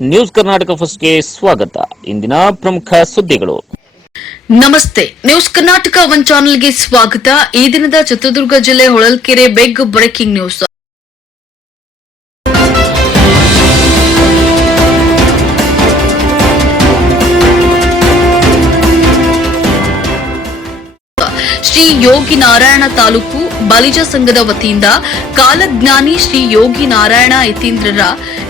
News Karnataka ಫಸ್ಟ್ಗೆ ಸ್ವಾಗತ. ಇಂದಿನ ಪ್ರಮುಖ ಸುದ್ದಿಗಳು. ನಮಸ್ತೆ, ನ್ಯೂಸ್ ಕರ್ನಾಟಕ ಒನ್ ಚಾನೆಲ್ಗೆ ಸ್ವಾಗತ. ಈ ದಿನದ ಚಿತ್ರದುರ್ಗ ಜಿಲ್ಲೆ Holalkere big breaking news. Shri Yogi Narayana ತಾಲೂಕು ಬಲಿಜ ಸಂಘದ ವತಿಯಿಂದ ಕಾಲಜ್ಞಾನಿ ಶ್ರೀ ಯೋಗಿ ನಾರಾಯಣ ಯತೀಂದ್ರರ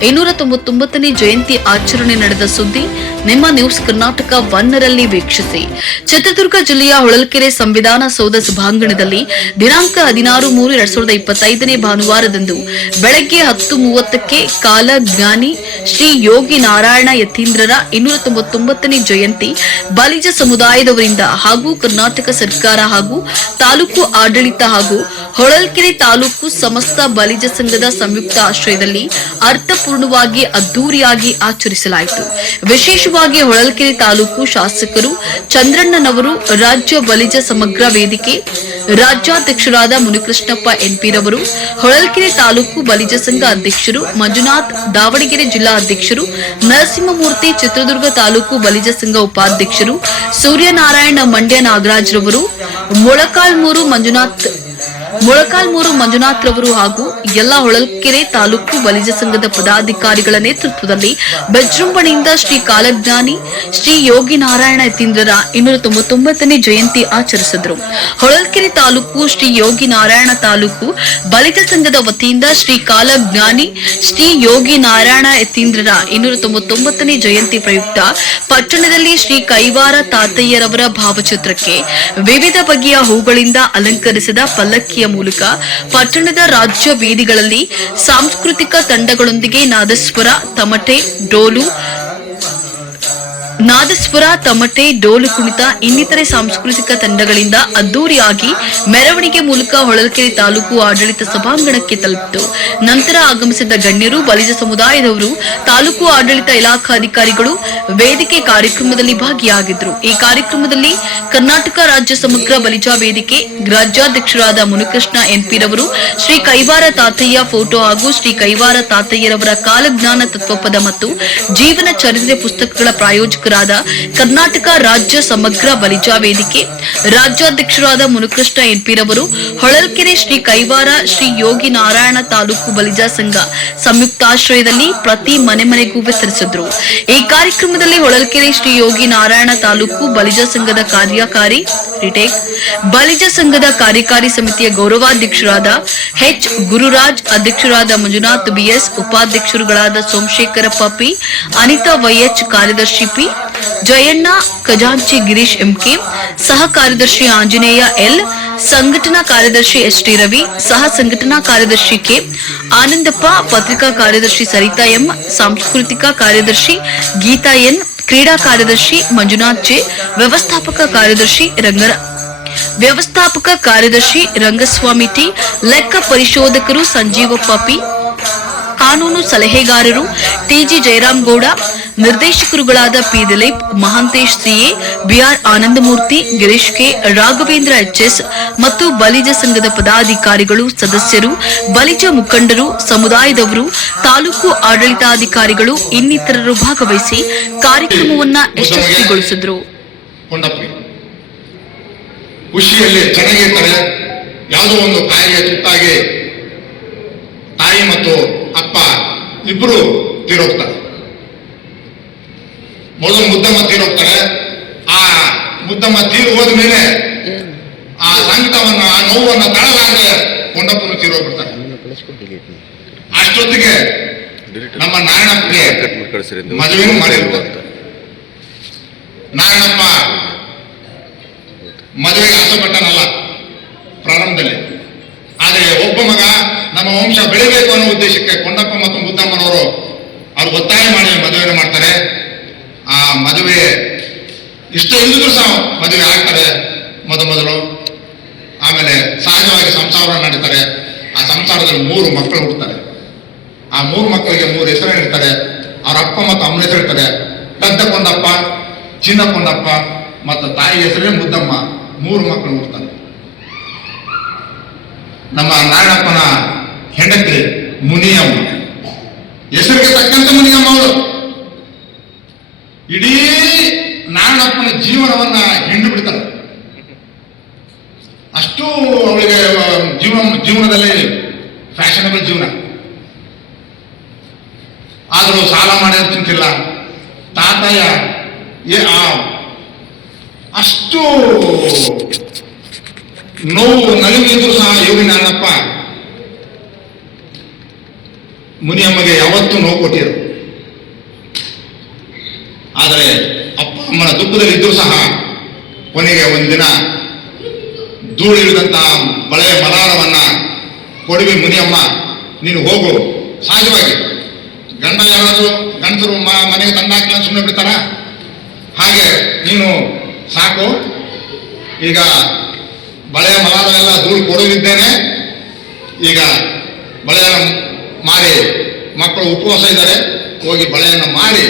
299ನೇ ಜಯಂತಿ ಆಚರಣೆ ನಡೆದ ಸುದ್ದಿ ನಿಮ್ಮ ನ್ಯೂಸ್ ಕರ್ನಾಟಕ ಒನ್ನರಲ್ಲಿ ವೀಕ್ಷಿಸಿ. ಚಿತ್ರದುರ್ಗ ಜಿಲ್ಲೆಯ ಹೊಳಲ್ಕೆರೆ ಸಂವಿಧಾನ ಸೌಧ ಸಭಾಂಗಣದಲ್ಲಿ ದಿನಾಂಕ 16/3/2025ನೇ ಭಾನುವಾರದಂದು ಬೆಳಗ್ಗೆ 10:30ಕ್ಕೆ ಕಾಲಜ್ಞಾನಿ ಶ್ರೀ ಯೋಗಿ ನಾರಾಯಣ ಯತೀಂದ್ರರ 299ನೇ ಜಯಂತಿ ಬಲಿಜ ಸಮುದಾಯದವರಿಂದ ಹಾಗೂ ಕರ್ನಾಟಕ ಸರ್ಕಾರ ಹಾಗೂ ತಾಲೂಕು ಆಡಳಿತ ಹಾಗೂ ಹೊಳಲ್ಕೆರೆ ತಾಲೂಕು ಸಮಸ್ತ ಬಲಿಜ ಸಂಘದ ಸಂಯುಕ್ತ ಆಶ್ರಯದಲ್ಲಿ ಅರ್ಥಪೂರ್ಣವಾಗಿ ಅದ್ದೂರಿಯಾಗಿ ಆಚರಿಸಲಾಯಿತು. ವಿಶೇಷವಾಗಿ ಹೊಳಲ್ಕೆರೆ ತಾಲೂಕು ಶಾಸಕರು ಚಂದ್ರಣ್ಣನವರು, ರಾಜ್ಯ ಬಲಿಜ ಸಮಗ್ರ ವೇದಿಕೆ ರಾಜ್ಯಾಧ್ಯಕ್ಷರಾದ ಮುನಿಕೃಷ್ಣಪ್ಪ ಎನ್ಪಿ ರವರು, ಹೊಳಲ್ಕೆರೆ ತಾಲೂಕು ಬಲಿಜ ಸಂಘ ಅಧ್ಯಕ್ಷರು ಮಂಜುನಾಥ್, ದಾವಣಗೆರೆ ಜಿಲ್ಲಾ ಅಧ್ಯಕ್ಷರು ನರಸಿಂಹಮೂರ್ತಿ, ಚಿತ್ರದುರ್ಗ ತಾಲೂಕು ಬಲಿಜ ಸಂಘ ಉಪಾಧ್ಯಕ್ಷರು ಸೂರ್ಯನಾರಾಯಣ ಮಂಡ್ಯ ನಾಗರಾಜ್ ರವರು, ಮೊಳಕಾಲ್ಮೂರು ಮಂಜುನಾಥ್ ರವರು ಹಾಗೂ ಎಲ್ಲ ಹೊಳಲ್ಕೆರೆ ತಾಲೂಕು ಬಲಿಜ ಸಂಘದ ಪದಾಧಿಕಾರಿಗಳ ನೇತೃತ್ವದಲ್ಲಿ ವಿಜೃಂಭಣೆಯಿಂದ ಶ್ರೀ ಕಾಲಜ್ಞಾನಿ ಶ್ರೀ ಯೋಗಿ ನಾರಾಯಣ ಯತೀಂದ್ರರ 299ನೇ ಜಯಂತಿ ಆಚರಿಸಿದರು. ಹೊಳಲ್ಕೆರೆ ತಾಲೂಕು ಶ್ರೀ ಯೋಗಿ ನಾರಾಯಣ ತಾಲೂಕು ಬಲಿಜ ಸಂಘದ ವತಿಯಿಂದ ಶ್ರೀ ಕಾಲಜ್ಞಾನಿ ಶ್ರೀ ಯೋಗಿ ನಾರಾಯಣ ಯತೀಂದ್ರರ 299ನೇ ಜಯಂತಿ ಪ್ರಯುಕ್ತ ಪಟ್ಟಣದಲ್ಲಿ ಶ್ರೀ ಕೈವಾರ ತಾತಯ್ಯರವರ ಭಾವಚಿತ್ರಕ್ಕೆ ವಿವಿಧ ಬಗೆಯ ಹೂಗಳಿಂದ ಅಲಂಕರಿಸಿದ ಪಲ್ಲಕ್ಕಿಯ ಮೂಲಕ ಪಟ್ಟಣದ ರಾಜ್ಯ ಬೀದಿಗಳಲ್ಲಿ ಸಾಂಸ್ಕೃತಿಕ ತಂಡಗಳೊಂದಿಗೆ ನಾದಸ್ವರ, ತಮಟೆ, ಡೋಲು ಕುಣಿತ ಇನ್ನಿತರೆ ಸಾಂಸ್ಕೃತಿಕ ತಂಡಗಳಿಂದ ಅದ್ದೂರಿಯಾಗಿ ಮೆರವಣಿಗೆ ಮೂಲಕ ಹೊಳಲ್ಕೆರೆ ತಾಲೂಕು ಆಡಳಿತ ಸಭಾಂಗಣಕ್ಕೆ ತಲುಪಿತು. ನಂತರ ಆಗಮಿಸಿದ ಗಣ್ಯರು, ಬಲಿಜ ಸಮುದಾಯದವರು, ತಾಲೂಕು ಆಡಳಿತ ಇಲಾಖಾಧಿಕಾರಿಗಳು ವೇದಿಕೆ ಕಾರ್ಯಕ್ರಮದಲ್ಲಿ ಭಾಗಿಯಾಗಿದ್ದರು. ಈ ಕಾರ್ಯಕ್ರಮದಲ್ಲಿ ಕರ್ನಾಟಕ ರಾಜ್ಯ ಸಮಗ್ರ ಬಲಿಜ ವೇದಿಕೆ ರಾಜ್ಯಾಧ್ಯಕ್ಷರಾದ ಮುನಿಕೃಷ್ಣ ಎನ್ಪಿ ರವರು, ಶ್ರೀ ಕೈವಾರ ತಾತಯ್ಯ ಫೋಟೋ ಹಾಗೂ ಶ್ರೀ ಕೈವಾರ ತಾತಯ್ಯರವರ ಕಾಲಜ್ಞಾನ ತತ್ವಪದ ಮತ್ತು ಜೀವನ ಚರಿತ್ರೆ ಪುಸ್ತಕಗಳ ಪ್ರಾಯೋಜಕ ಕರ್ನಾಟಕ ರಾಜ್ಯ ಸಮಗ್ರ ಬಲಿಜ ವೇದಿಕೆ ರಾಜ್ಯಾಧ್ಯಕ್ಷರಾದ ಮುನಿಕೃಷ್ಣ ಎನ್ಪಿ ರವರು, ಹೊಳಲ್ಕೆರೆ ಶ್ರೀ ಕೈವಾರ ಶ್ರೀ ಯೋಗಿ ನಾರಾಯಣ ತಾಲೂಕು ಬಲಿಜ ಸಂಘ ಸಂಯುಕ್ತಾಶ್ರಯದಲ್ಲಿ ಪ್ರತಿ ಮನೆಗೂ ವಿತರಿಸಿದ್ರು. ಈ ಕಾರ್ಯಕ್ರಮದಲ್ಲಿ ಹೊಳಲ್ಕೆರೆ ಶ್ರೀ ಯೋಗಿ ನಾರಾಯಣ ತಾಲೂಕು ಬಲಿಜ ಸಂಘದ ಬಲಿಜ ಸಂಘದ ಕಾರ್ಯಕಾರಿ ಸಮಿತಿಯ ಗೌರವಾಧ್ಯಕ್ಷರಾದ ಎಚ್ ಗುರುರಾಜ್, ಅಧ್ಯಕ್ಷರಾದ ಮಂಜುನಾಥ್ ಬಿಎಸ್, ಉಪಾಧ್ಯಕ್ಷರುಗಳಾದ ಸೋಮಶೇಖರಪ್ಪ ಪಿ, ಅನಿತಾ ವೈಎಚ್, ಕಾರ್ಯದರ್ಶಿ ಪಿ ಜಯಣ್ಣ, ಖಜಾಂಚಿ ಗಿರೀಶ್ ಎಂಕೆ, ಸಹ ಕಾರ್ಯದರ್ಶಿ ಆಂಜನೇಯ ಎಲ್, ಸಂಘಟನಾ ಕಾರ್ಯದರ್ಶಿ ಎಸ್ ಟಿ ರವಿ, ಸಹ ಸಂಘಟನಾ ಕಾರ್ಯದರ್ಶಿ ಕೆ ಆನಂದಪ್ಪ, ಪತ್ರಿಕಾ ಕಾರ್ಯದರ್ಶಿ ಸರಿತಾ ಎಂ, ಸಾಂಸ್ಕೃತಿಕ ಕಾರ್ಯದರ್ಶಿ ಗೀತಾ ಎನ್, ಕ್ರೀಡಾ ಕಾರ್ಯದರ್ಶಿ ಮಂಜುನಾಥ್ ಜೆ, ವ್ಯವಸ್ಥಾಪಕ ಕಾರ್ಯದರ್ಶಿ ರಂಗಸ್ವಾಮಿ ಟಿ, ಲೆಕ್ಕ ಪರಿಶೋಧಕರು ಸಂಜೀವಪ್ಪ ಪಿ, ಕಾನೂನು ಸಲಹೆಗಾರರು ಟಿಜಿ ಜಯರಾಮ್ ಗೌಡ, ನಿರ್ದೇಶಕರುಗಳಾದ P Dilip, Mahantesh CA, BR Anandamurthy, Girish K, Raghavendra HS ಮತ್ತು ಬಲಿಜ ಸಂಘದ ಪದಾಧಿಕಾರಿಗಳು, ಸದಸ್ಯರು, ಬಲಿಜ ಮುಖಂಡರು, ಸಮುದಾಯದವರು, ತಾಲೂಕು ಆಡಳಿತಾಧಿಕಾರಿಗಳು ಇನ್ನಿತರರು ಭಾಗವಹಿಸಿ ಕಾರ್ಯಕ್ರಮವನ್ನು ಯಶಸ್ವಿಗೊಳಿಸಿದರು. ಖುಷಿಯಲ್ಲಿ ಚೆನ್ನಾಗಿರ್ತಾರೆ. ಯಾವುದೋ ಒಂದು ಕಾಯಿಲೆ ತುತ್ತಾಗಿ ತಾಯಿ ಮತ್ತು ಅಪ್ಪ ಇಬ್ಬರು ತೀರೋಗ್ತಾರೆ. ಮೊದಲು ಮುದ್ದಮ್ಮ ತೀರೋಗ್ತಾರೆ. ಆ ಮುದ್ದಮ್ಮ ತೀರು ಹೋದ ಮೇಲೆ ಆ ಸಂಕಟವನ್ನ, ಆ ನೋವನ್ನ ತಾಳಲಾಗದೆ ಕೊಂಡಪ್ಪನು ತೀರೋಗ್ಬಿಡ್ತಾರೆ. ಅಷ್ಟೊತ್ತಿಗೆ ನಮ್ಮ ನಾರಾಯಣಪ್ಪಗೆ ಮದುವೆ ಮಾಡಿರ್ತಾರೆ. ನಾರಾಯಣಪ್ಪ ಮದುವೆಗೆ ಆಸೆಪಟ್ಟನಲ್ಲ ಪ್ರಾರಂಭದಲ್ಲಿ. ಆದರೆ ಒಬ್ಬ ಮಗ ನಮ್ಮ ವಂಶ ಬೆಳಿಬೇಕು ಅನ್ನೋ ಉದ್ದೇಶಕ್ಕೆ ಕೊಂಡಪ್ಪ ಮತ್ತು ಮುದ್ದಮ್ಮನವರು ಅವ್ರು ಒತ್ತಾಯ ಮಾಡಿ ಮದುವೆ ಮಾಡ್ತಾರೆ. ಆ ಮದುವೆ ಇಷ್ಟ ಇಲ್ಲದ್ರು ಸಹ ಮದುವೆ ಆಗ್ತಾರೆ ಮೊದಲು. ಆಮೇಲೆ ಸಹಜವಾಗಿ ಸಂಸಾರ ನಡೀತಾರೆ. ಆ ಸಂಸಾರದಲ್ಲಿ 3 ಮಕ್ಕಳು ಹುಡ್ತಾರೆ. ಆ 3 ಮಕ್ಕಳಿಗೆ 3 ಹೆಸರು ಇಡ್ತಾರೆ. ಅವ್ರ ಅಪ್ಪ ಮತ್ತು ಅಮ್ಮನ ಹೆಸರು ಇಡ್ತಾರೆ. ಪೆದ್ದ ಕೊಂಡಪ್ಪ, ಚಿನ್ನ ಕೊಂಡಪ್ಪ ಮತ್ತು ತಾಯಿ ಹೆಸರೇ ಮುದ್ದಮ್ಮ. 3 ಮಕ್ಕಳು ಹುಡ್ತಾರೆ. ನಮ್ಮ ನಾರಾಯಣಪ್ಪನ ಹೆಂಡತಿ ಮುನಿಯಮ್ಮ, ಹೆಸರಿಗೆ ತಕ್ಕಂತೆ ಮುನಿಯಮ್ಮ ಅವಳು. ಜೀವನದಲ್ಲಿ ಫ್ಯಾಷನಬಲ್ ಜೀವನ. ಆದರೂ ಸಾಲ ಮಾಡಿದ್ರೆ ಚಿಂತಿಲ್ಲ. ತಾತಯ್ಯ ಅಷ್ಟು ನೋವು ನಲಿವಿದ್ರು ಸಹ ಯೋಗಿ ನಾರಾಯಣಪ್ಪ ಮುನಿಯಮ್ಮಗೆ ಯಾವತ್ತೂ ನೋವು ಕೊಟ್ಟಿರು. ಆದರೆ ಅಪ್ಪ ಅಮ್ಮನ ದುಃಖದಲ್ಲಿ ಇದ್ರೂ ಸಹ ಕೊನೆಗೆ ಒಂದಿನ ಧೂಳಿಳಿದಂತ ಬಳೆಯ ಮಲಾರವನ್ನ ಕೊಡುವೆ ಮುನಿಯಮ್ಮ, ನೀನು ಹೋಗು. ಸಹಜವಾಗಿ ಗಂಡ ಯಾರಾದರೂ ಗಂಡಸರು ಮನೆಗೆ ತಂದಾಕ್ಲ ಸುಮ್ಮನೆ ಬಿಡ್ತಾರ? ಹಾಗೆ ನೀನು ಸಾಕು, ಈಗ ಬಳೆಯ ಮಲಾರವೆಲ್ಲ ಧೂಳು ಕೊಡುವಿದ್ದೇನೆ, ಈಗ ಬಳೆಯನ್ನು ಮಾರಿ, ಮಕ್ಕಳು ಉಪವಾಸ ಇದ್ದಾರೆ, ಹೋಗಿ ಬಳೆಯನ್ನು ಮಾರಿ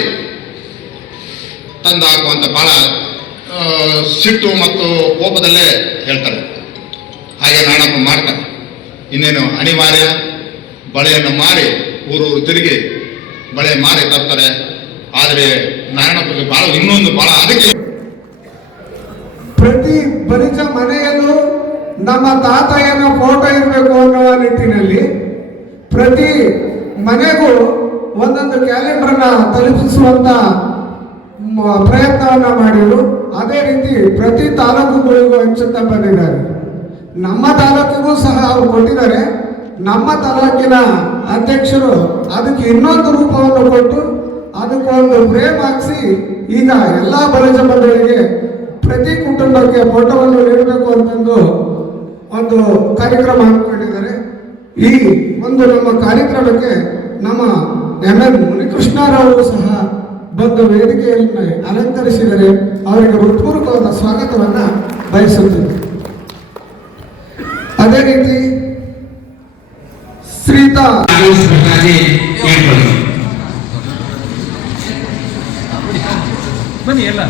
ತಂದು ಹಾಕುವಂತ ಬಹಳ ಸಿಟ್ಟು ಮತ್ತು ಕೋಪದಲ್ಲೇ ಹೇಳ್ತಾರೆ. ಹಾಗೆ ನಾಣಪ್ಪ ಮಾಡ್ತಾರೆ. ಇನ್ನೇನು ಅನಿವಾರ್ಯ, ಬಳೆಯನ್ನು ಮಾರಿ ಊರೂರು ತಿರುಗಿ ಬಳೆ ಮಾರಿ ತರ್ತಾರೆ. ಆದರೆ ನಾರಾಯಣಪ್ಪಗೆ ಬಹಳ ಇನ್ನೊಂದು ಬಹಳ ಅದಕ್ಕೆ ಪ್ರತಿ ಬಲಿಜ ಮನೆಯಲ್ಲೂ ನಮ್ಮ ತಾತಯ್ಯನ ಫೋಟೋ ಇರಬೇಕು ಅನ್ನುವ ನಿಟ್ಟಿನಲ್ಲಿ ಪ್ರತಿ ಮನೆಗೂ ಒಂದೊಂದು ಕ್ಯಾಲೆಂಡರ್ನ ತಲುಪಿಸುವಂತ ಪ್ರಯತ್ನವನ್ನ ಮಾಡಿದ್ರು. ಅದೇ ರೀತಿ ಪ್ರತಿ ತಾಲೂಕುಗಳಿಗೂ ಹಂಚುತ್ತಾ ಬಂದಿದ್ದಾರೆ. ನಮ್ಮ ತಾಲೂಕಿಗೂ ಸಹ ಅವರು ಕೊಟ್ಟಿದ್ದಾರೆ. ನಮ್ಮ ತಾಲೂಕಿನ ಅಧ್ಯಕ್ಷರು ಅದಕ್ಕೆ ಇನ್ನೊಂದು ರೂಪವನ್ನು ಕೊಟ್ಟು ಅದಕ್ಕೊಂದು ಫ್ರೇಮ್ ಹಾಕಿಸಿ ಈಗ ಎಲ್ಲ ಬಲಿಜ ಮಂಡಳಿಗೆ ಪ್ರತಿ ಕುಟುಂಬಕ್ಕೆ ಫೋಟೋವನ್ನು ನೀಡಬೇಕು ಅಂತಂದು ಒಂದು ಕಾರ್ಯಕ್ರಮ ಹಮ್ಮಿಕೊಂಡಿದ್ದಾರೆ. ಈ ಒಂದು ನಮ್ಮ ಕಾರ್ಯಕ್ರಮಕ್ಕೆ ನಮ್ಮ MN ಮುನಿಕೃಷ್ಣರವರು ಸಹ ಬಂದು ವೇದಿಕೆಯನ್ನು ಅಲಂಕರಿಸಿದರೆ ಅವರಿಗೆ ಹೃತ್ಪೂರ್ವಕವಾದ ಸ್ವಾಗತವನ್ನ ಬಯಸುತ್ತೇವೆ. ಅದೇ ರೀತಿ ಶ್ರೀತಾ ಬನ್ನಿ ಎಲ್ಲ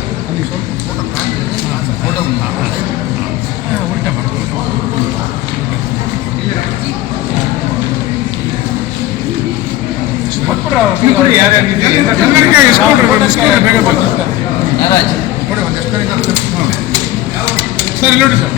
ಸರ್ ನೋಡಿ ಸರ್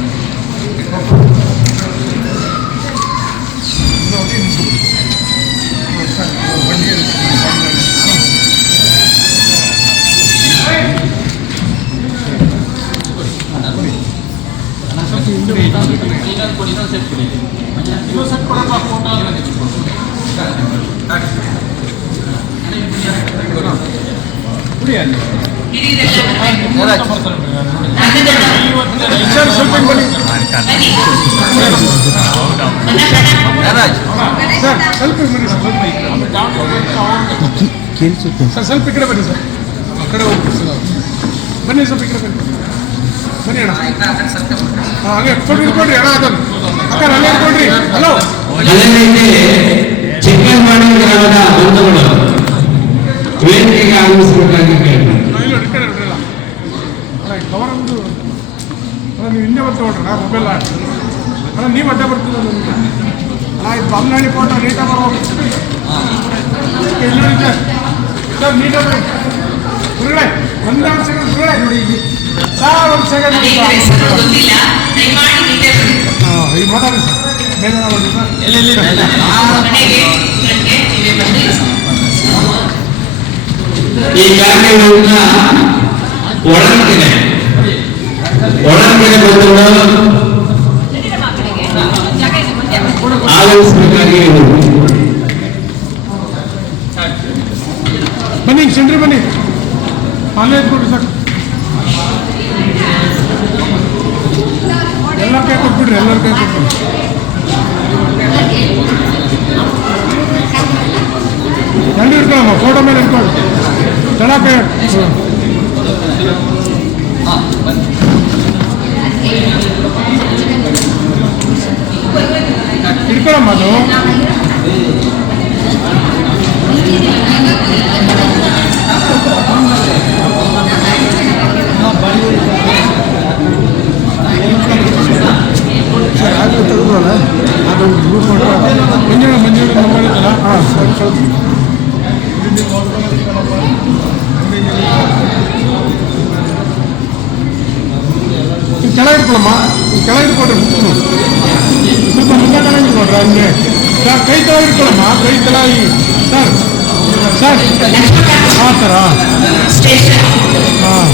ಸ್ವಲ್ಪ ಈ ಕಡೆ ಬನ್ನಿ ಸರ್, ಆ ಕಡೆ ಹೋಗ್ಬಿಡಿ ಸರ್. ಬನ್ನಿ ಸ್ವಲ್ಪ ಈ ಕಡೆ ಬನ್ನಿ, ಬನ್ನಿ ಅಣ್ಣ. ಹಾಗೆ ಕೊಡ್ರಿ ಅಣ್ಣ, ಅದನ್ನು ಅಕ್ಕ ಅಲ್ಲೇ ಇಟ್ಕೊಡ್ರಿ. ಹಲೋ, ಚಿಕ್ಕನವಾಡಿ ಗ್ರಾಮದ ಬಂಧುಗಳು ವೇದಿಕೆಗೆ ಆಗಮಿಸಬೇಕಾಗಿ ಕೇಳ್ತಾರೆ. ಇಲ್ಲ ಈ ಕಡೆ ನೋಡ್ರಿಲ್ಲ ಕವರೊಂದು ನೀವು ಹಿಂದೆ ಬರ್ತಾ ಹೊಡ್ರಣ ಮೊಬೈಲ್ ಅಣ್ಣ, ನೀವು ಅಡ್ಡ ಬರ್ತಿಲ್ಲ ನನಗೆ ಅಣ್ಣ. ಇದು ಬೊಮ್ಮನಹಳ್ಳಿ ಫೋಟೋ ನೀಟಾಗಿ ಬರ್ಬೇಕು. ಇಲ್ಲಿ ಸರ್ ನೀಟಾಗಿ ಹೊರಗಡೆ ಒಂದು ಸೆಕೆಂಡ್ ಹೊರಗಡೆ ನೋಡಿ, ಇಲ್ಲಿ ಸರ್ ಒಂದು ಸೆಕೆಂಡ್ ಈಗ ಮಾತಾಡಿ ಸರ್. ಬೇರೆ ಈ ಕಾರ್ಯಕ್ರಮದ ಒಳಂಕೆರೆ ಬಂಧುಗಳು ಆಗಮಿಸಬೇಕಾಗಿ ಬನ್ನಿ, ಸೆಂಟ್ರಿ ಬನ್ನಿ, ಅಲ್ಲೇ ಕೊಡ್ರಿ ಸರ್. ಎಲ್ಲರ ಕೈ ಕೊಟ್ಬಿಡ್ರಿ, ಎಲ್ಲರ ಕೈ ಕೊಟ್ಬಿಡ್ರಿ. ಎಲ್ಲಿ ಇಟ್ಕೊಳ್ಳಮ್ಮ, ಫೋಟೋ ಮೇಲೆ ಇಟ್ಕೊಳ್ಳಿ, ಜನ ಕೈ ಇಟ್ಕೊಳ್ಳಮ್ಮ. ಅದು ತೆಗೆದ್ರಲ್ಲ ಅದೊಂದು ಗ್ರೂಪ್ ಮಂಜೂರು ನಂಬರ್ ಇತ್ತಲ್ಲ, ಹಾಂ ಸರಿ ಕಳಿಸಿ. ಕೆಳಗೆ ಇಟ್ಕೊಳಮ್ಮ, ಕೆಳಗೆ ಇಟ್ಕೊಡ್ರಿ, ಸ್ವಲ್ಪ ಮುಂದೆ ಕೆಳಗೆ ಇಟ್ಕೊಡ್ರಿ. ಹಂಗೆ ಸರ್ ಕೈ ತಳ ಇಟ್ಕೊಳಮ್ಮ, ಕೈ ತಳ ಈ ಸರ್ ಸರ್ ಹಾಂ ಸರ್ ಹಾಂ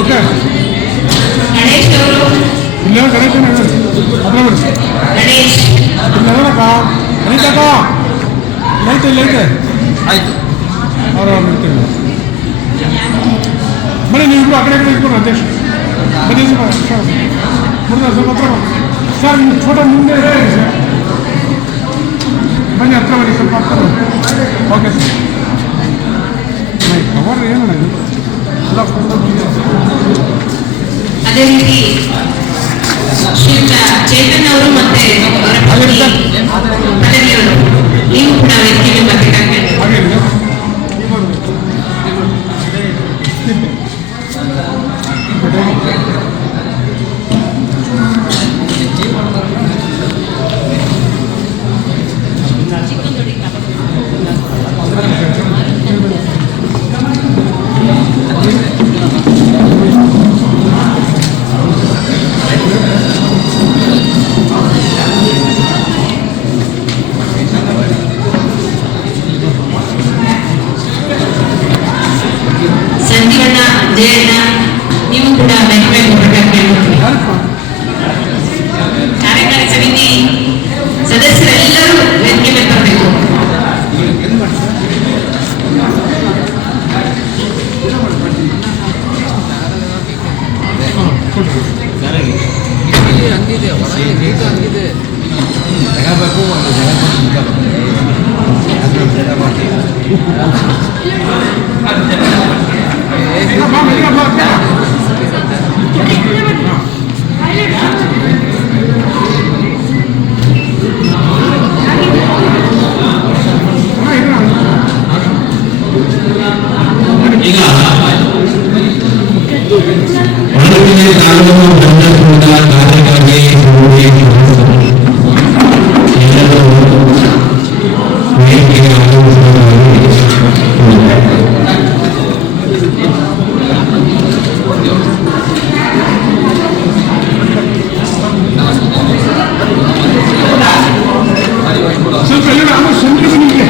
ಓಕೆ ಇಲ್ಲ ಗಣೇಶನ ಅದ್ರ ಬಿಡಿ ಇಲ್ಲಕ್ಕ ಅನಿತಕ್ಕ ಲೈಟ್ ಇಲ್ಲೈತೆ ಆಯ್ತು. ಅವರು ಇರ್ತೀವಿ ಬನ್ನಿ ನೀವು ಆ ಕಡೆ ಇಟ್ಕೊಂಡು ಅಧ್ಯಕ್ಷ ಬನ್ನಿ ಸ್ವಲ್ಪ ಹತ್ರ ಸರ್ ನಿಮ್ಮ ಫೋಟೋ ಮುಂದೆ ಸರ್ ಬನ್ನಿ ಹತ್ರ ಬನ್ನಿ ಸ್ವಲ್ಪ ಹತ್ರ ಓಕೆ ಸರ್ ಕವರ್ ಏನು ಎಲ್ಲ ಫೋಟೋ ಅದೇ ರೀತಿ ಶ್ರೀಯುತ ಚೇತನ್ ಅವರು ಮತ್ತೆ ಅವರ ಪದವಿಯವರು ನೀವು ಕೂಡ ವೇದಿಕೆಗೆ ಬರಬೇಕಾಗಿದೆ. ಸಂಜೀವಣ್ಣ ಜಯಣ್ಣ ನೀವು ಕೂಡ ವೇದಿಕೆಗೆ ಬರಬೇಕಾಗಿದೆ. ಕಾರ್ಯಕಾರಿ ಸಮಿತಿ ಸದಸ್ಯರೆಲ್ಲರೂ ವೇದಿಕೆಗೆ ಬರಬೇಕು. ಹಂಗಿದೆ ಹೊರಗೆ ನೀಟು ಹಂಗಿದೆ ತಗೋಬೇಕು ಒಂದು ಈಗ ಹೊರಗಿನ ಕಾನೂನು ಬಂಧನದ ಕಾರ್ಯಕ್ಕಾಗಿ ಎಲ್ಲರೂ ವೇದಿಕೆಗೆ ಸ್ವಲ್ಪ ಎಲ್ಲ ಸಂದರ್ಭನಿಗೆ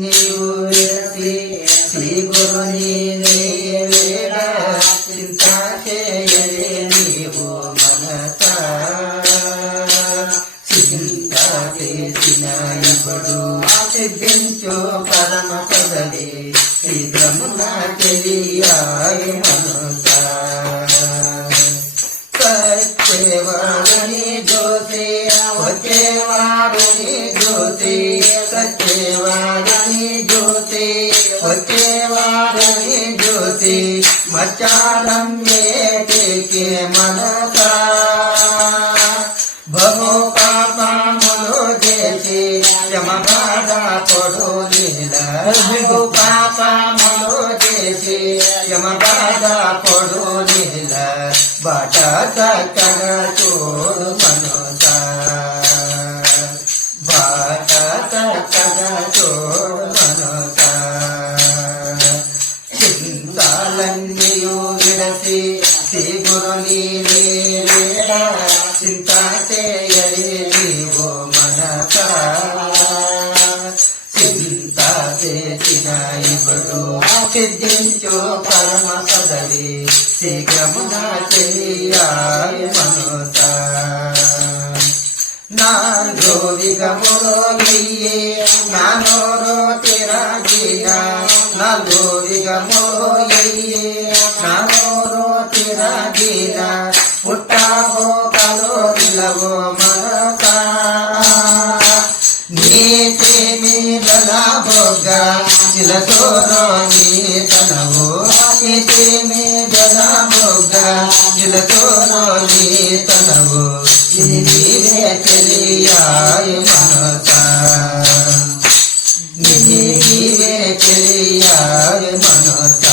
ಚಿಂತಲನ್ನಿಯುರಸಿ ಶ್ರೀ ಗುರು ನೀನೇ ಬೇಡ ಚಿಂತಾಕೆಯೇ ನೀವು ಮನಸ ಚಿಂತಾಕೆ ಚಿನಾಯಬಡು ಸಿದ್ಧಿಂಚು ಪರಮ ಪದವಿ ಶ್ರೀಬ್ರಹ್ಮ ತಿಳಿಯಾಯ ಮನಸ ಸತ್ಯವಾಣಿ ಜ್ಯೋತಿ ಹೊಚ್ಚೇವಾಣಿ ಜ್ಯೋತಿ ಸತ್ಯವಾಣಿ ಜ್ಯೋತಿ ಹೊಚ್ಚೇವಾಣಿ ಜ್ಯೋತಿ ಮಚ್ಚಾಡಂಬೇಟಿಕೆ ಮನಸ ಬಹು ಪಾಪ ಮುಳು ದೇಶಿ ಯಮಗಾಡ ಕೊಡು ನೀಲ ಬಹು ಪಾಪ ಮುಳು ದೇಶಿ ಯಮಗಾಡ ಕೊಡು ನೀಲ ಬಾಟ ತಕ್ಕನ ಚೋಡು ಮನಸ ಬಾಟ ತಕ್ಕನ ಚೋಡು ಮನಸ ಚಿಂತಾಲನ್ನಿಯು ಬಿಡಸಿ ಶ್ರೀ ಗುರು ನೀನೇ ಬೇಡ ಚಿಂತಾತೆಯರಿ ನೀವು ಮನಸ ಚಿಂತಾತೆ ಚಿನಾಯಿಬಡು ಸಿದ್ಧಿಂಚು ಪರಮ ಪದವಿ ಶೀಘ್ರಮುನ ತಿಳಿಯಾಯ ಮನಸ ನಾನು ವಿಗಮೋಗಿಯೇ ನಾನೋರೋ ತಿರಾಗಿನ ನಾನು ವಿಗಮೋಗಿಯೇ ನಾನೋರೋ ತಿರಾಗಿನ ಪುಟ್ಟಾಗೋ ಕಲೋ ನಿಲವೋ ಮನಸ ನೀತಿ ಮೀದಲ ಭೋಗ ನಿಲಸೋರೋ ನೀತನವೋ ನೀತಿ ಮೀದಲ ಭೋಗ ನಿಲಸೋರೋ ನೀತನವೋ ನೀವೇ ತಿಳಿಯಾಯ ಮನಸ ನೀವೇ ತಿಳಿಯಾಯ ಮನಸ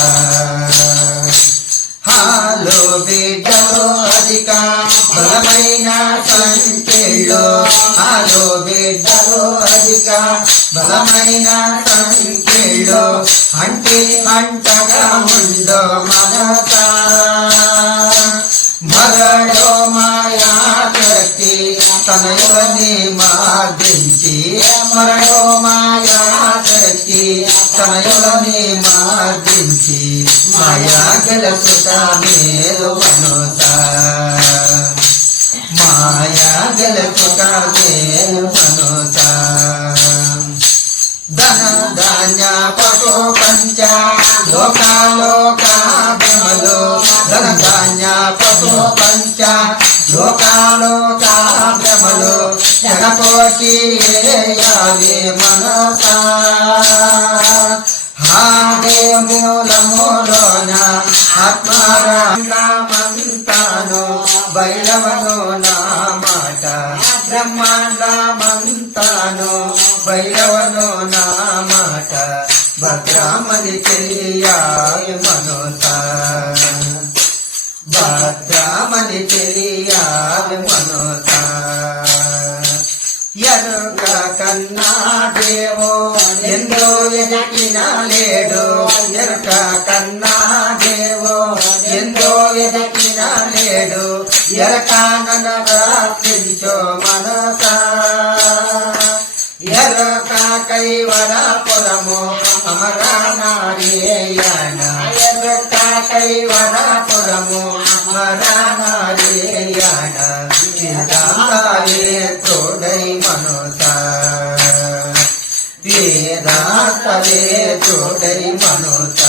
ಹಾಲು ಬಿಡ್ಡರೋ ಅಧಿಕ ಬಲಮಯ బలమైన సంఖ్యలో ఆలో బిడ్డలు అధిక బలమైన సంఖ్యలో అంటే అంటగా ఉండో మనస మరడో మాయా శక్తి తనయులని మార్దించి మరడో మాయా శక్తి తనయులని మార్దించి మాయా గెలుపుట మేలు మనోత మాయా గెలుపుట మేలు మనోత ధన ధాన్య పశు పంచ లోకాలోకాభ్రమలు ధన ధాన్య పశు పంచ లోకాలోకాభ్రమలు జగపోటి యావి మనస హాదే మూలములోన ఆత్మారామంతాను బైరవను నా మాట బ్రహ్మాండమంతాను బైరవను నా మాట భద్రామని తెలియాయ మనోత భద్రామని తెలియాయ మనోత ఎరుక కన్నా దేవో ఎందో ఎదకిన లేడు ఎరుక కన్నా దేవో ఎందో ఎదకిన లేడు ఎరక నరపించో మనస ఎరక కైవరపురము అమరానారేయణ ఎరక కైవరపురము అమరానారేయణ వేదాంతాలే తోడై మనోత వేదాంతలే తోడై మనోత.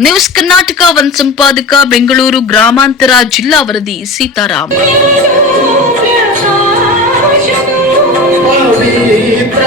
ನ್ಯೂಸ್ ಕರ್ನಾಟಕ ಒನ್ ಸಂಪಾದಕ ಬೆಂಗಳೂರು ಗ್ರಾಮಾಂತರ ಜಿಲ್ಲಾ ವರದಿ ಸೀತಾರಾಮ. ಪವಿತ್ರ